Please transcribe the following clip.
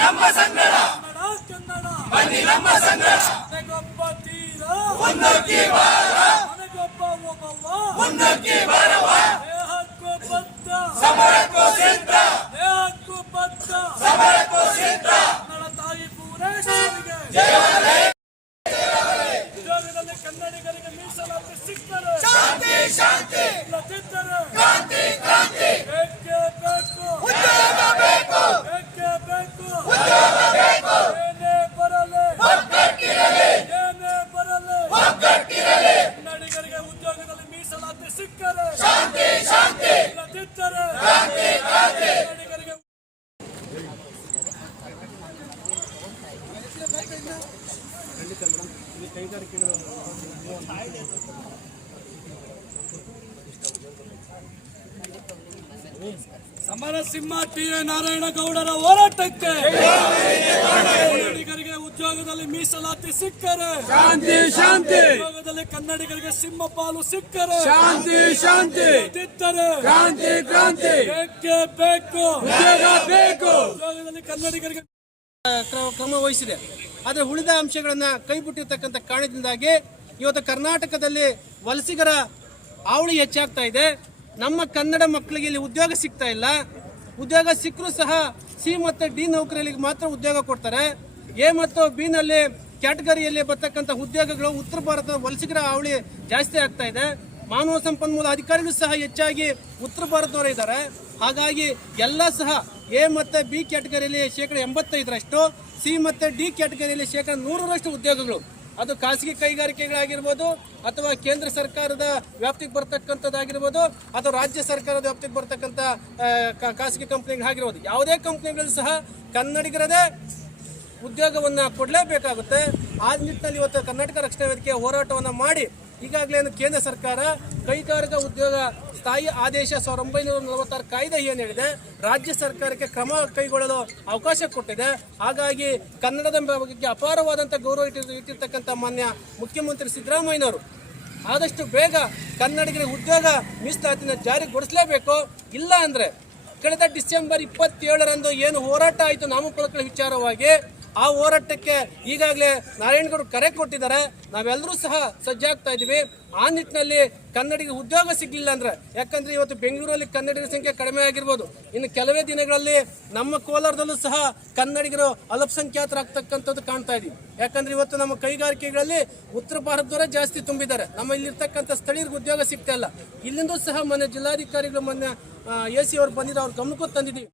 ನಮ್ಮ ಸಂಗಡ ಬನ್ನಿ ನಮ್ಮ ಸಂಗಡ ತೀರ ನನಗೊಬ್ಬ ಒಬ್ಬವ ದೇಹಕ್ಕೂ ಬದ್ಧ ದೇಹಕ್ಕೂ ಇಲ್ಲದಿದ್ದರೆ ಕನ್ನಡಿಗರಿಗೆ ಸಮರಸಿಂಹ ಟಿ ಎ ನಾರಾಯಣಗೌಡರ ಹೋರಾಟಕ್ಕೆ ಉದ್ಯೋಗದಲ್ಲಿ ಮೀಸಲಾತಿ ಸಿಕ್ಕರೆ ಶಾಂತಿ ಶಾಂತಿ. ಕನ್ನಡಿಗರಿಗೆ ಸಿಂಹ ಪಾಲು ಸಿಕ್ಕರೆ. ಶಾಂತಿ ಶಾಂತಿ. ಕ್ರಾಂತಿ ಕ್ರಾಂತಿ. ಬೇಕೇ ಬೇಕು? ಉದ್ಯೋಗ ಬೇಕು. ಉದ್ಯೋಗದಲ್ಲಿ ಕನ್ನಡಿಗರಿಗೆ ಕ್ರ- ಕ್ರಮ ವಹಿಸಿದೆ. ಆದರೆ ಉಳಿದ ಅಂಶಗಳನ್ನ ಕೈಬಿಟ್ಟಿರ್ತಕ್ಕಂಥ ಕಾರಣದಿಂದಾಗಿ ಇವತ್ತು ಕರ್ನಾಟಕದಲ್ಲಿ ವಲಸಿಗರ ಆವಳಿ ಹೆಚ್ಚಾಗ್ತಾ ಇದೆ. ನಮ್ಮ ಕನ್ನಡ ಮಕ್ಕಳಿಗೆ ಇಲ್ಲಿ ಉದ್ಯೋಗ ಸಿಗ್ತಾ ಇಲ್ಲ. ಉದ್ಯೋಗ ಸಿಕ್ಕರೂ ಸಹ ಸಿ ಮತ್ತು ಡಿ ನೌಕರರಿಗೆ ಮಾತ್ರ ಉದ್ಯೋಗ ಕೊಡ್ತಾರೆ. ಎ ಮತ್ತು ಬಿ ನಲ್ಲಿ ಕ್ಯಾಟಗರಿಯಲ್ಲಿ ಬರ್ತಕ್ಕಂಥ ಉದ್ಯೋಗಗಳು ಉತ್ತರ ಭಾರತದ ವಲಸಿಗರ ಅವಳಿ ಜಾಸ್ತಿ ಆಗ್ತಾ ಇದೆ. ಮಾನವ ಸಂಪನ್ಮೂಲ ಅಧಿಕಾರಿಗಳು ಸಹ ಹೆಚ್ಚಾಗಿ ಉತ್ತರ ಭಾರತದವರೇ ಇದ್ದಾರೆ. ಹಾಗಾಗಿ ಎಲ್ಲ ಸಹ ಎ ಮತ್ತು ಬಿ ಕ್ಯಾಟಗರಿಯಲ್ಲಿ ಶೇಕಡ ಎಂಬತ್ತೈದರಷ್ಟು, ಸಿ ಮತ್ತು ಡಿ ಕ್ಯಾಟಗರಿಯಲ್ಲಿ ಶೇಕಡ ನೂರರಷ್ಟು ಉದ್ಯೋಗಗಳು. ಅದು ಖಾಸಗಿ ಕೈಗಾರಿಕೆಗಳಾಗಿರ್ಬೋದು ಅಥವಾ ಕೇಂದ್ರ ಸರ್ಕಾರದ ವ್ಯಾಪ್ತಿಗೆ ಬರ್ತಕ್ಕಂಥದ್ದಾಗಿರ್ಬೋದು ಅಥವಾ ರಾಜ್ಯ ಸರ್ಕಾರದ ವ್ಯಾಪ್ತಿಗೆ ಬರ್ತಕ್ಕಂಥ ಖಾಸಗಿ ಕಂಪ್ನಿಗಳಾಗಿರ್ಬೋದು. ಯಾವುದೇ ಕಂಪ್ನಿಗಳು ಸಹ ಕನ್ನಡಿಗರದೇ ಉದ್ಯೋಗವನ್ನ ಕೊಡಲೇಬೇಕಾಗುತ್ತೆ. ಆ ನಿಟ್ಟಿನಲ್ಲಿ ಇವತ್ತು ಕರ್ನಾಟಕ ರಕ್ಷಣಾ ವೇದಿಕೆ ಹೋರಾಟವನ್ನು ಮಾಡಿ, ಈಗಾಗಲೇ ಕೇಂದ್ರ ಸರ್ಕಾರ ಕೈಗಾರಿಕಾ ಉದ್ಯೋಗ ಸ್ಥಾಯಿ ಆದೇಶ ಸಾವಿರದ ಒಂಬೈನೂರ ನಲವತ್ತಾರು ಕಾಯ್ದೆ ಏನು ಹೇಳಿದೆ, ರಾಜ್ಯ ಸರ್ಕಾರಕ್ಕೆ ಕ್ರಮ ಕೈಗೊಳ್ಳಲು ಅವಕಾಶ ಕೊಟ್ಟಿದೆ. ಹಾಗಾಗಿ ಕನ್ನಡದ ಬಗ್ಗೆ ಅಪಾರವಾದಂಥ ಗೌರವ ಇಟ್ಟಿರ್- ಇಟ್ಟಿರ್ತಕ್ಕಂಥ ಮಾನ್ಯ ಮುಖ್ಯಮಂತ್ರಿ ಸಿದ್ದರಾಮಯ್ಯನವರು, ಆದಷ್ಟು ಬೇಗ ಕನ್ನಡಿಗರಿಗೆ ಉದ್ಯೋಗ ಮೀಸಲಾತಿನ ಜಾರಿಗೊಳಿಸಲೇಬೇಕು. ಇಲ್ಲ ಅಂದ್ರೆ, ಕಳೆದ ಡಿಸೆಂಬರ್ ಇಪ್ಪತ್ತೇಳರಂದು ಏನು ಹೋರಾಟ ಆಯಿತು ನಾಮಫಲಕಗಳ ವಿಚಾರವಾಗಿ ಆ ಹೋರಾಟಕ್ಕೆ ಈಗಾಗಲೇ ನಾರಾಯಣಗೌಡ ಕರೆ ಕೊಟ್ಟಿದ್ದಾರೆ. ನಾವೆಲ್ಲರೂ ಸಹ ಸಜ್ಜಾಗ್ತಾ ಇದ್ದೀವಿ. ಆ ನಿಟ್ಟಿನಲ್ಲಿ ಕನ್ನಡಿಗ ಉದ್ಯೋಗ ಸಿಗ್ಲಿಲ್ಲ ಅಂದ್ರೆ, ಯಾಕಂದ್ರೆ ಇವತ್ತು ಬೆಂಗಳೂರಲ್ಲಿ ಕನ್ನಡಿಗರ ಸಂಖ್ಯೆ ಕಡಿಮೆ ಆಗಿರ್ಬೋದು. ಇನ್ನು ಕೆಲವೇ ದಿನಗಳಲ್ಲಿ ನಮ್ಮ ಕೋಲಾರದಲ್ಲೂ ಸಹ ಕನ್ನಡಿಗರು ಅಲ್ಪಸಂಖ್ಯಾತರಾಗ್ತಕ್ಕಂಥದ್ದು ಕಾಣ್ತಾ ಇದೀವಿ ಯಾಕಂದ್ರೆ ಇವತ್ತು ನಮ್ಮ ಕೈಗಾರಿಕೆಗಳಲ್ಲಿ ಉತ್ತರ ಭಾರತದವರೇ ಜಾಸ್ತಿ ತುಂಬಿದ್ದಾರೆ. ನಮ್ಮ ಇಲ್ಲಿರ್ತಕ್ಕಂಥ ಸ್ಥಳೀಯರಿಗೆ ಉದ್ಯೋಗ ಸಿಗ್ತಾ ಇಲ್ಲ. ಇಲ್ಲಿಂದೂ ಸಹ ಮೊನ್ನೆ ಜಿಲ್ಲಾಧಿಕಾರಿಗಳು ಮೊನ್ನೆ ಎ ಸಿ ಅವ್ರು ಬಂದಿದ್ದು ಅವ್ರ ಗಮನಕ್ಕೂ ತಂದಿದ್ದೀವಿ.